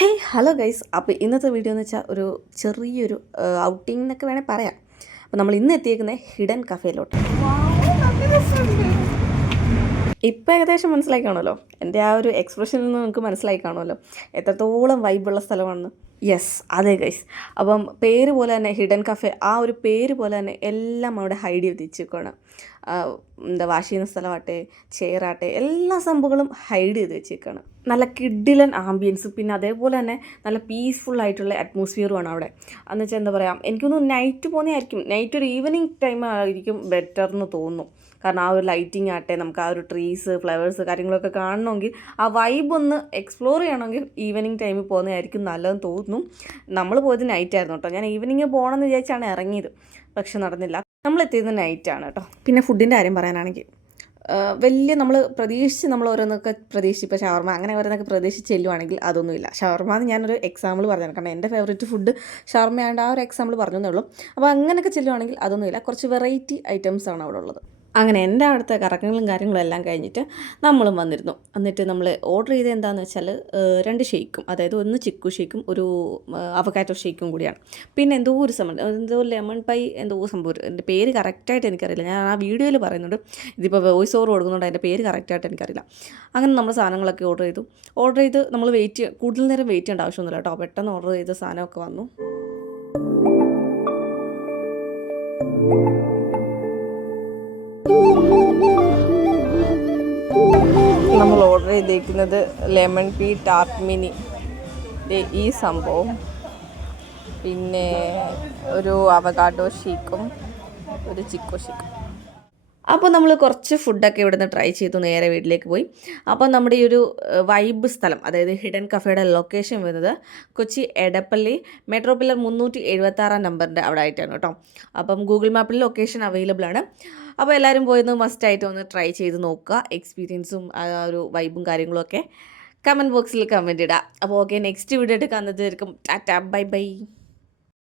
Hey hello guys. അപ്പോൾ ഇന്നത്തെ video എന്ന് വെച്ചാൽ ഒരു ചെറിയൊരു ഔട്ടിംഗ് എന്നൊക്കെ വേണേൽ പറയാം. അപ്പോൾ നമ്മൾ ഇന്ന് എത്തിയേക്കുന്നത് ഹിഡൻ കഫേയിലോട്ട്. ഇപ്പോൾ ഏകദേശം മനസ്സിലായി കാണുമല്ലോ, എൻ്റെ ആ ഒരു എക്സ്പ്രഷനിൽ നിന്ന് നിങ്ങൾക്ക് മനസ്സിലായി കാണുമല്ലോ എത്രത്തോളം വൈബുള്ള സ്ഥലമാണെന്ന്. യെസ്, അതെ ഗൈസ്. അപ്പം പേര് പോലെ തന്നെ ഹിഡൻ കഫേ, ആ ഒരു പേര് പോലെ തന്നെ എല്ലാം അവിടെ ഹൈഡ് ചെയ്ത് വെച്ചേക്കാണ്. വാഷ് ചെയ്യുന്ന സ്ഥലമാട്ടെ, ചെയറാട്ടെ, എല്ലാ സംഭവങ്ങളും ഹൈഡ് ചെയ്ത് വെച്ചേക്കാണ്. നല്ല കിഡിലൻ ആംബിയൻസ്, പിന്നെ അതേപോലെ തന്നെ നല്ല പീസ്ഫുള്ളായിട്ടുള്ള അറ്റ്മോസ്ഫിയറുമാണ് അവിടെ. എന്ന് വെച്ചാൽ എന്താ പറയുക, എനിക്കൊന്ന് നൈറ്റ് പോകുന്നതായിരിക്കും, നൈറ്റ് ഒരു ഈവനിങ് ടൈം ആയിരിക്കും ബെറ്റർ എന്ന് തോന്നുന്നു. കാരണം ആ ഒരു ലൈറ്റിംഗ് ആട്ടെ, നമുക്ക് ആ ഒരു ട്രീസ്, ഫ്ലവേഴ്സ് കാര്യങ്ങളൊക്കെ കാണണമെങ്കിൽ, ആ വൈബ് ഒന്ന് എക്സ്പ്ലോർ ചെയ്യണമെങ്കിൽ ഈവനിങ് ടൈമിൽ പോകുന്നതായിരിക്കും നല്ലതെന്ന് തോന്നുന്നു. നമ്മൾ പോയത് നൈറ്റ് ആയിരുന്നു കേട്ടോ. ഞാൻ ഈവനിങ് പോകണമെന്ന് വിചാരിച്ചാണ് ഇറങ്ങിയത്, പക്ഷെ നടന്നില്ല. നമ്മൾ എത്തിയത് നൈറ്റാണ് കേട്ടോ. പിന്നെ ഫുഡിൻ്റെ കാര്യം പറയാനാണെങ്കിൽ വലിയ നമ്മൾ ഓരോന്നൊക്കെ പ്രതീക്ഷിച്ച്, ഇപ്പോൾ ഷവർമ അങ്ങനെ ഓരോന്നൊക്കെ പ്രതീക്ഷിച്ച് ചെല്ലുവാണെങ്കിൽ അതൊന്നുമില്ല. ഷവർമ എന്ന് ഞാനൊരു എക്സാമ്പിൾ പറഞ്ഞതാണ്, കാരണം എൻ്റെ ഫേവറേറ്റ് ഫുഡ് ഷവർമ ആയതുകൊണ്ട് ആ ഒരു എക്സാമ്പിൾ പറഞ്ഞതേ ഉള്ളൂ. അപ്പോൾ അങ്ങനെയൊക്കെ ചെല്ലുവാണെങ്കിൽ അതൊന്നുമില്ല, കുറച്ച് വെറൈറ്റി ഐറ്റംസാണ് അവിടെ ഉള്ളത്. അങ്ങനെ എൻ്റെ അവിടുത്തെ കറക്കങ്ങളും കാര്യങ്ങളും എല്ലാം കഴിഞ്ഞിട്ട് നമ്മളും വന്നിരുന്നു. എന്നിട്ട് നമ്മൾ ഓർഡർ ചെയ്തത് എന്താണെന്ന് വെച്ചാൽ 2 ഷേക്കും, അതായത് ഒന്ന് ചിക്കു ഷേക്കും ഒരു അവക്കാറ്റോ ഷേക്കും കൂടിയാണ്. പിന്നെ എന്തോ ഒരു സംഭവം, എന്തോ ലെമൺ പൈ എന്തോ സംഭവം, എൻ്റെ പേര് കറക്റ്റായിട്ട് എനിക്കറിയില്ല. ഞാൻ ആ വീഡിയോയിൽ പറയുന്നുണ്ട്, ഇതിപ്പോൾ വോയിസ് ഓവർ കൊടുക്കുന്നുണ്ട്, അതിൻ്റെ പേര് കറക്റ്റായിട്ട് എനിക്കറിയില്ല. അങ്ങനെ നമ്മൾ സാധനങ്ങളൊക്കെ ഓർഡർ ചെയ്ത് നമ്മൾ കൂടുതൽ നേരം വെയിറ്റ് ചെയ്യേണ്ട ആവശ്യമൊന്നുമില്ല കേട്ടോ. പെട്ടെന്ന് ഓർഡർ ചെയ്ത സാധനമൊക്കെ വന്നു. നമ്മൾ ഓർഡർ ചെയ്തിരിക്കുന്നത് ലെമൺ പീ ടാർട്ട് മിനി, ഈ സംഭവം, പിന്നെ ഒരു അവകാഡോ ഷേക്കും ഒരു ചിക്കു ഷേക്കും. അപ്പോൾ നമ്മൾ കുറച്ച് ഫുഡൊക്കെ ഇവിടുന്ന് ട്രൈ ചെയ്തു, നേരെ വീട്ടിലേക്ക് പോയി. അപ്പോൾ നമ്മുടെ ഈ ഒരു വൈബ് സ്ഥലം, അതായത് ഹിഡൻ കഫേയുടെ ലൊക്കേഷൻ വരുന്നത് കൊച്ചി എടപ്പള്ളി മെട്രോ പില്ലർ 376 നമ്പറിൻ്റെ അവിടെ ആയിട്ടാണ് കേട്ടോ. അപ്പം ഗൂഗിൾ മാപ്പിൽ ലൊക്കേഷൻ അവൈലബിൾ ആണ്. അപ്പോൾ എല്ലാവരും പോയൊന്ന് മസ്റ്റായിട്ട് ഒന്ന് ട്രൈ ചെയ്ത് നോക്കുക. എക്സ്പീരിയൻസും ആ ഒരു വൈബും കാര്യങ്ങളും ഒക്കെ കമൻറ്റ് ബോക്സിൽ കമൻറ്റ് ഇടുക. അപ്പോൾ ഓക്കെ, നെക്സ്റ്റ് വീഡിയോ ആയിട്ട് കാണുന്നതായിരിക്കും. Tata, bye bye.